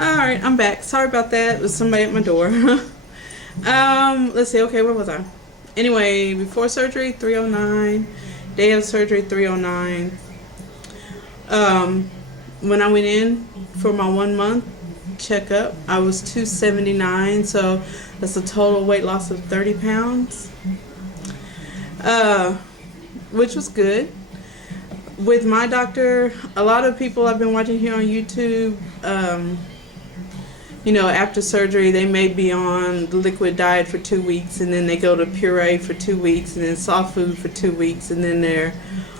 Alright, I'm back. Sorry about that. It was somebody at my door. Let's see. Okay, where was I? Anyway, before surgery, 309. Day of surgery, 309. When I went in for my 1 month checkup, I was 279, so that's a total weight loss of 30 pounds, which was good. With my doctor, a lot of people I've been watching here on YouTube, after surgery, they may be on the liquid diet for 2 weeks, and then they go to puree for 2 weeks, and then soft food for 2 weeks, and then they're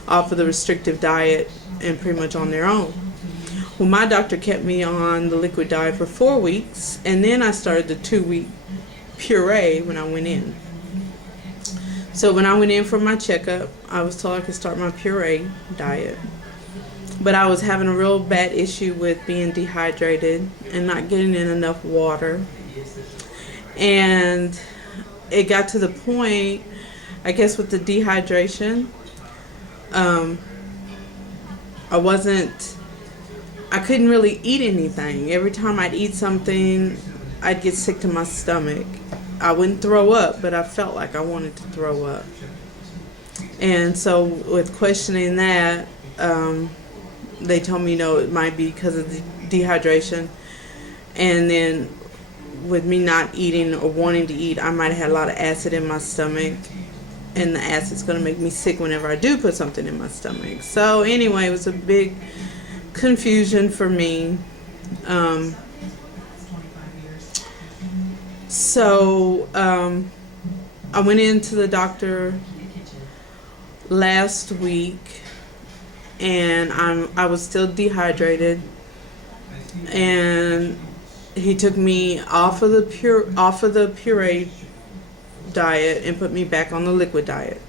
off of the restrictive diet and pretty much on their own. Well, my doctor kept me on the liquid diet for 4 weeks, and then I started the 2-week puree when I went in. So when I went in for my checkup, I was told I could start my puree diet. But I was having a real bad issue with being dehydrated and not getting in enough water. And it got to the point, I guess, with the dehydration, I couldn't really eat anything. Every time I'd eat something, I'd get sick to my stomach. I wouldn't throw up, but I felt like I wanted to throw up. And so with questioning that, they told me, it might be because of the dehydration. And then with me not eating or wanting to eat, I might have had a lot of acid in my stomach. And the acid's going to make me sick whenever I do put something in my stomach. So anyway, it was a big confusion for me. I went into the doctor last week, and I was still dehydrated, and he took me off of the puree diet and put me back on the liquid diet.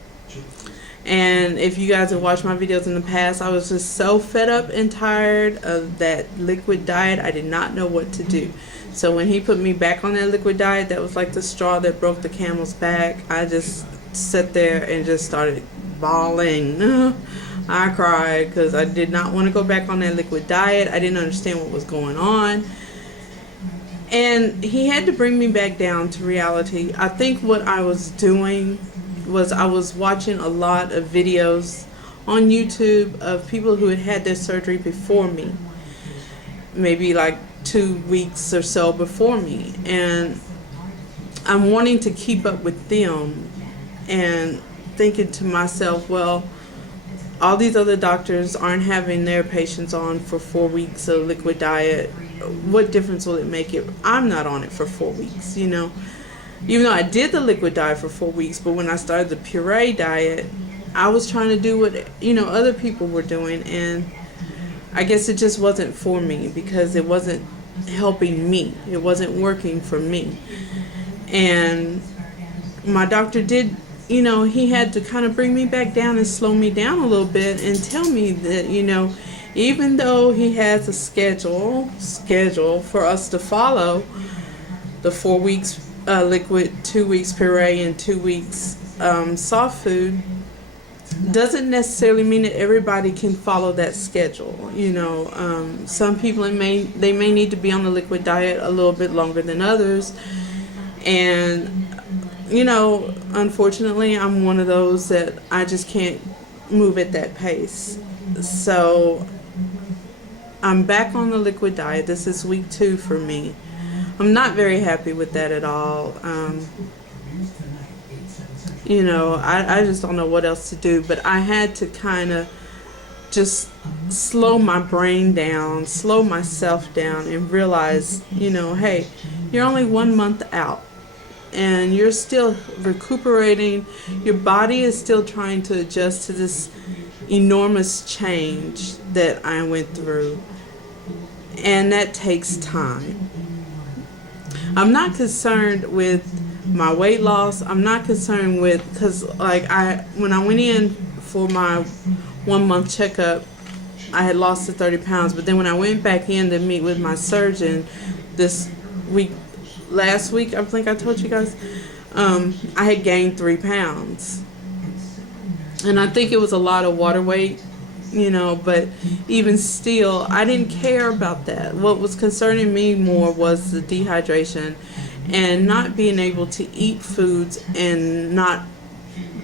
And if you guys have watched my videos in the past, I was just so fed up and tired of that liquid diet. I did not know what to do. So when he put me back on that liquid diet, that was like the straw that broke the camel's back. I just sat there and just started bawling. I cried because I did not want to go back on that liquid diet. I didn't understand what was going on. And he had to bring me back down to reality. I think what I was doing was I was watching a lot of videos on YouTube of people who had had their surgery before me, maybe like 2 weeks or so before me, and I'm wanting to keep up with them and thinking to myself, well, all these other doctors aren't having their patients on for 4 weeks of liquid diet. What difference will it make if I'm not on it for 4 weeks, Even though I did the liquid diet for 4 weeks, but when I started the puree diet, I was trying to do what, other people were doing, and I guess it just wasn't for me because it wasn't helping me. It wasn't working for me. And my doctor did, he had to kind of bring me back down and slow me down a little bit and tell me that, even though he has a schedule for us to follow, the 4 weeks liquid, 2 weeks puree, and 2 weeks soft food, doesn't necessarily mean that everybody can follow that schedule. Some people they may need to be on the liquid diet a little bit longer than others, and unfortunately I'm one of those that I just can't move at that pace. So I'm back on the liquid diet. This is week 2 for me. I'm not very happy with that at all. I just don't know what else to do, but I had to kind of just slow my brain down, slow myself down, and realize, hey, you're only 1 month out, and you're still recuperating. Your body is still trying to adjust to this enormous change that I went through, and that takes time. I'm not concerned with my weight loss. I'm not concerned with, because when I went in for my 1 month checkup, I had lost the 30 pounds, but then when I went back in to meet with my surgeon last week, I think I told you guys, I had gained 3 pounds. And I think it was a lot of water weight but even still, I didn't care about that. What was concerning me more was the dehydration and not being able to eat foods and not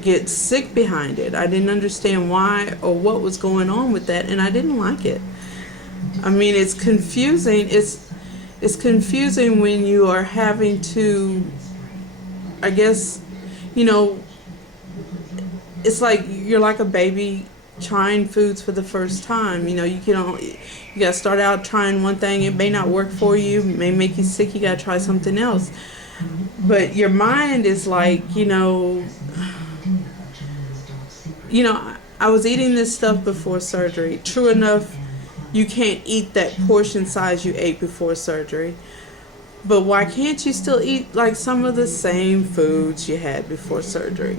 get sick behind it. I didn't understand why or what was going on with that, and I didn't like it. I mean, it's confusing. It's confusing when you are having to, I guess, it's like you're like a baby trying foods for the first time. You gotta start out trying one thing. It may not work for you, it may make you sick. You gotta try something else. But your mind is like, I was eating this stuff before surgery. True enough, you can't eat that portion size you ate before surgery. But why can't you still eat like some of the same foods you had before surgery?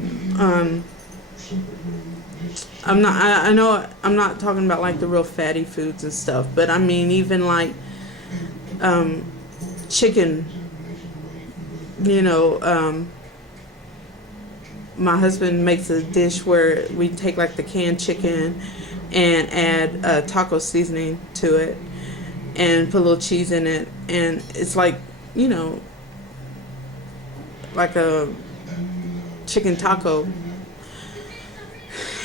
I know I'm not talking about like the real fatty foods and stuff, but I mean even like chicken. My husband makes a dish where we take like the canned chicken and add taco seasoning to it and put a little cheese in it, and it's like like a chicken taco.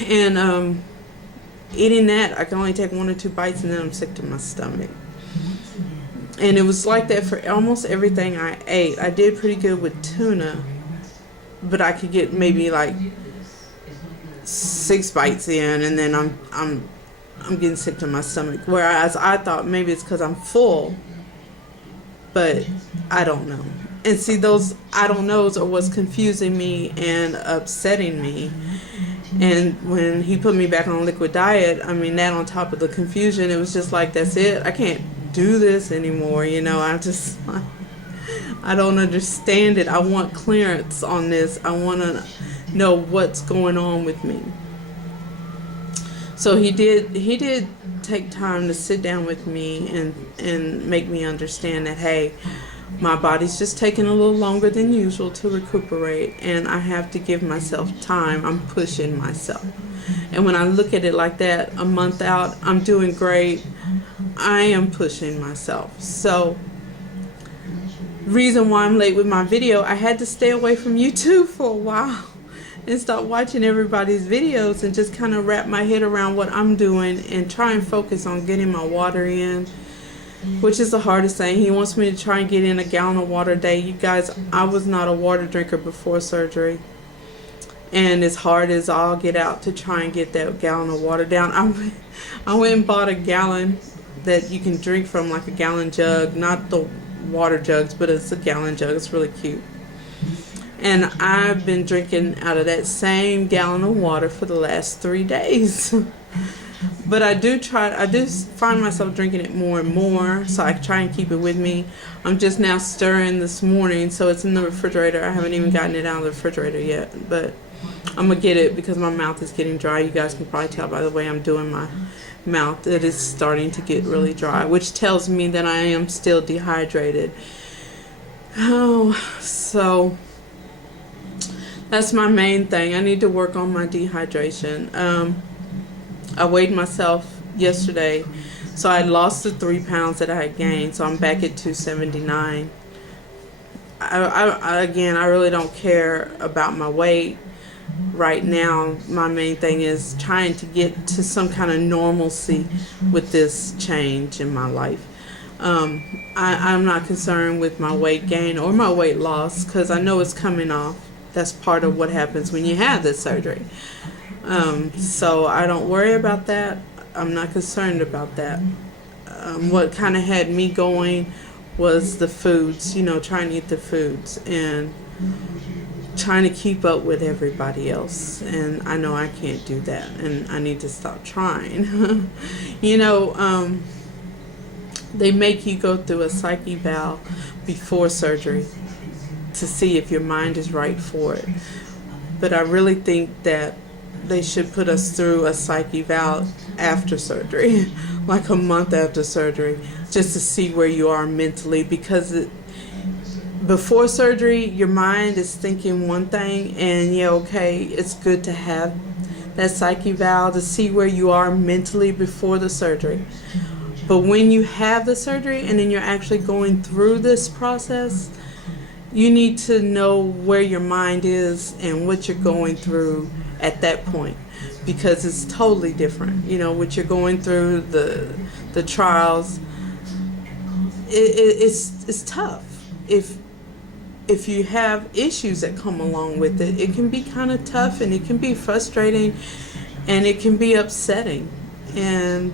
And eating that, I can only take 1 or 2 bites and then I'm sick to my stomach. And it was like that for almost everything I ate. I did pretty good with tuna, but I could get maybe like 6 bites in, and then I'm getting sick to my stomach. Whereas I thought maybe it's because I'm full, but I don't know. And see, those I don't knows are what's confusing me and upsetting me. And when he put me back on a liquid diet, I mean, that on top of the confusion, it was just like, that's it. I can't do this anymore. I don't understand it. I want clearance on this. I want to know what's going on with me. So he did take time to sit down with me and make me understand that, hey, my body's just taking a little longer than usual to recuperate, and I have to give myself time. I'm pushing myself. And when I look at it like that, a month out, I'm doing great. I am pushing myself. So, reason why I'm late with my video, I had to stay away from YouTube for a while and stop watching everybody's videos and just kind of wrap my head around what I'm doing and try and focus on getting my water in, which is the hardest thing. He wants me to try and get in a gallon of water a day. You guys, I was not a water drinker before surgery, and as hard as I'll get out to try and get that gallon of water down, I went and bought a gallon that you can drink from, like a gallon jug, not the water jugs, but it's a gallon jug. It's really cute. And I've been drinking out of that same gallon of water for the last 3 days. But I do find myself drinking it more and more, so I try and keep it with me. I'm just now stirring this morning, so it's in the refrigerator. I haven't even gotten it out of the refrigerator yet, but I'm going to get it because my mouth is getting dry. You guys can probably tell by the way I'm doing my mouth. It is starting to get really dry, which tells me that I am still dehydrated. Oh, so that's my main thing. I need to work on my dehydration. I weighed myself yesterday, so I lost the 3 pounds that I had gained, so I'm back at 279. I really don't care about my weight right now. My main thing is trying to get to some kind of normalcy with this change in my life. I'm not concerned with my weight gain or my weight loss because I know it's coming off. That's part of what happens when you have this surgery. So I don't worry about that. I'm not concerned about that. What kind of had me going was the foods, trying to eat the foods and trying to keep up with everybody else. And I know I can't do that, and I need to stop trying. They make you go through a psych eval before surgery to see if your mind is right for it. But I really think that they should put us through a psych eval after surgery, like a month after surgery, just to see where you are mentally, because before surgery, your mind is thinking one thing, and it's good to have that psych eval to see where you are mentally before the surgery. But when you have the surgery and then you're actually going through this process, you need to know where your mind is and what you're going through at that point, because it's totally different. You know, what you're going through, the trials, it's tough. If you have issues that come along with it, it can be kind of tough, and it can be frustrating, and it can be upsetting. And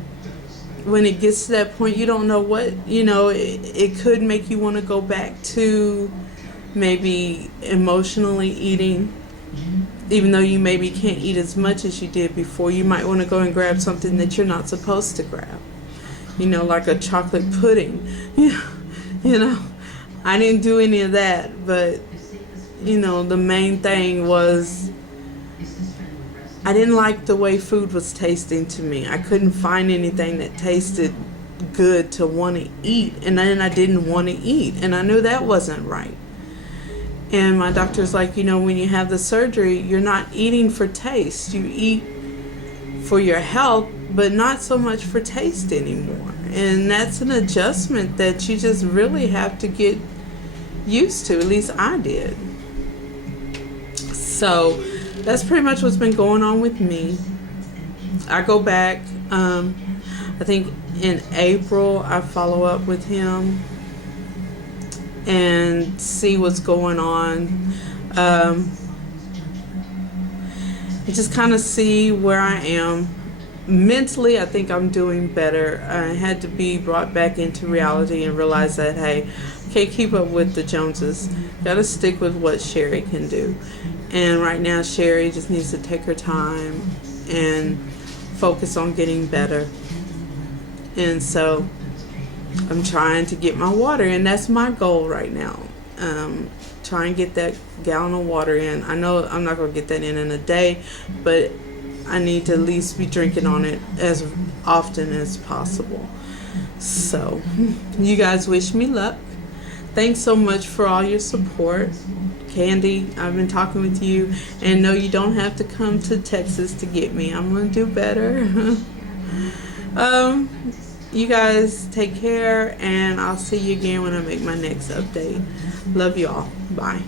when it gets to that point, you don't know what, you know, it could make you want to go back to maybe emotionally eating, even though you maybe can't eat as much as you did before. You might want to go and grab something that you're not supposed to grab, you know, like a chocolate pudding. You know, I didn't do any of that, but you know, the main thing was I didn't like the way food was tasting to me. I couldn't find anything that tasted good to want to eat, and then I didn't want to eat, and I knew that wasn't right. And my doctor's like, you know, when you have the surgery, you're not eating for taste. You eat for your health, but not so much for taste anymore. And that's an adjustment that you just really have to get used to. At least I did. So that's pretty much what's been going on with me. I go back, I think in April, I follow up with him and see what's going on. And just kind of see where I am. Mentally, I think I'm doing better. I had to be brought back into reality and realize that, hey, I can't keep up with the Joneses. Gotta stick with what Sherry can do. And right now, Sherry just needs to take her time and focus on getting better. And so I'm trying to get my water in. That's my goal right now. Try and get that gallon of water in. I know I'm not going to get that in a day, but I need to at least be drinking on it as often as possible. So you guys wish me luck. Thanks so much for all your support. Candy, I've been talking with you, and no, you don't have to come to Texas to get me. I'm going to do better. You guys take care, and I'll see you again when I make my next update. Love you all. Bye.